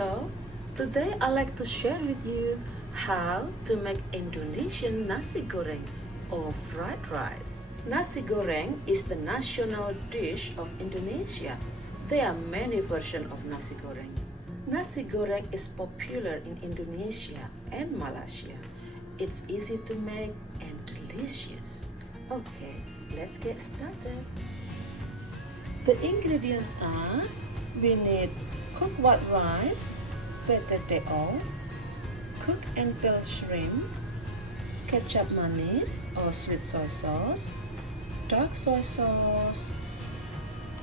Hello, today I'd like to share with you how to make Indonesian Nasi Goreng or fried rice. Nasi Goreng is the national dish of Indonesia. There are many versions of Nasi Goreng. Nasi Goreng is popular in Indonesia and Malaysia. It's easy to make and delicious. Okay, let's get started. The ingredients are: we need cooked white rice, PTTO, cooked and peeled shrimp, Kecap Manis or sweet soy sauce, dark soy sauce,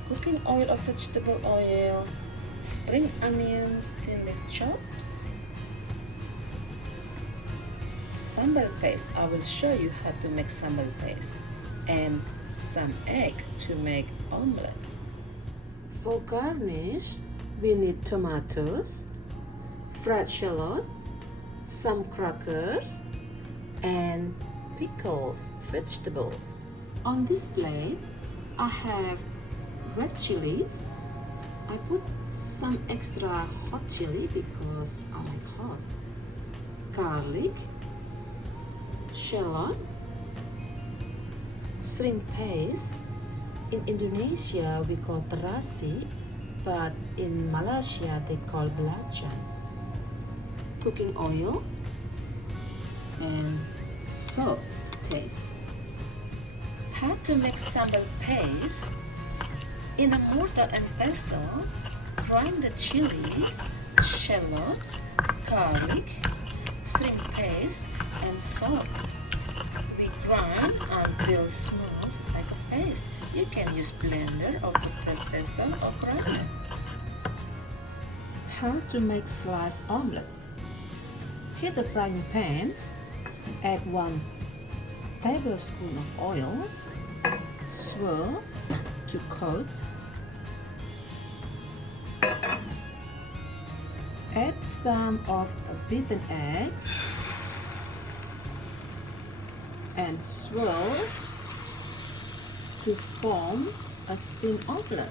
cooking oil or vegetable oil, spring onions, thinly chopped, sambal paste. I will show you how to make sambal paste, and some egg to make omelets. For garnish, we need tomatoes, fried shallot, some crackers, and pickles vegetables. On this plate, I have red chillies. I put some extra hot chili because I like hot. Garlic, shallot, shrimp paste. In Indonesia we call TERASI, but in Malaysia they call belacan. Cooking oil and salt to taste. How to make sambal paste? In a mortar and pestle, grind the chilies, shallots, garlic, shrimp paste, and salt. We grind until smooth like a paste. You can use blender or food processor or grinder. How to make sliced omelet? Heat the frying pan, add 1 tablespoon of oil, swirl to coat, add some of beaten eggs and swirls to form a thin omelet.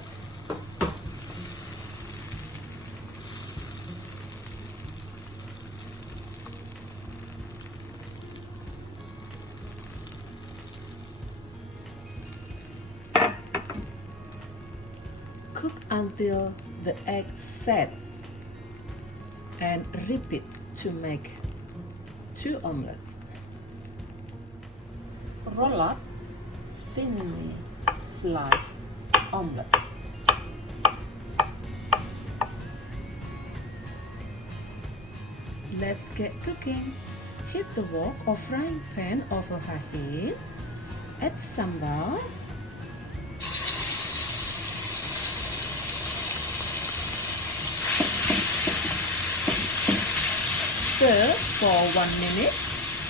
Cook until the egg set and repeat to make 2 omelets. Roll up thinly sliced omelets. Let's get cooking. Heat the wok or frying pan over high heat. Add sambal, stir for 1 minute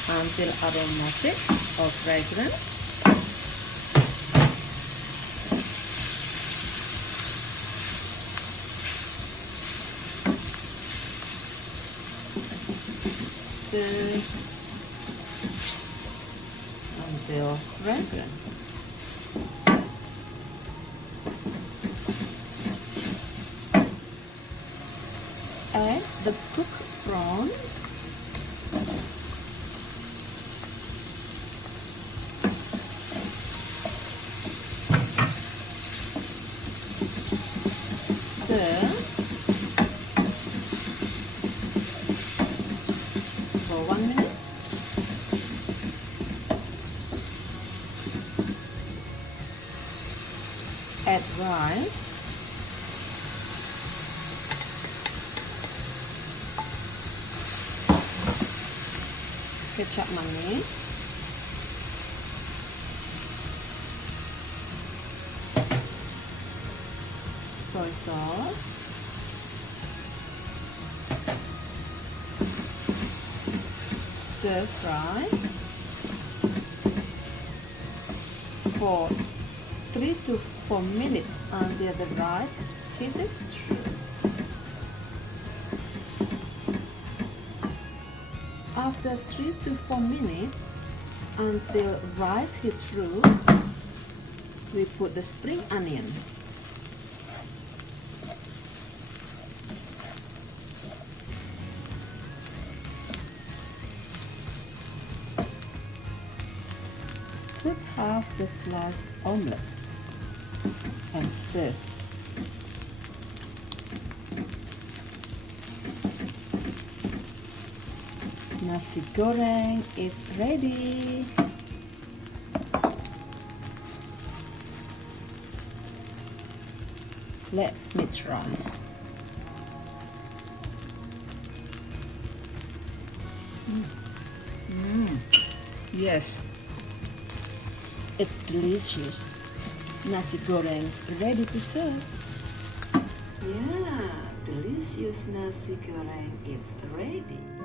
until aromatic or fragrant. Stir until fragrant. Add the cooked prawn, stir for 1 minute. Add rice, Kecap Manis, soy sauce, stir fry for 3 to 4 minutes until the rice heated through. After 3 to 4 minutes until rice heat through, we put the spring onions, the sliced omelette and stir. Nasi goreng is ready. Let's me try. Yes, it's delicious. Nasi goreng's ready to serve. Yeah, delicious nasi goreng is ready.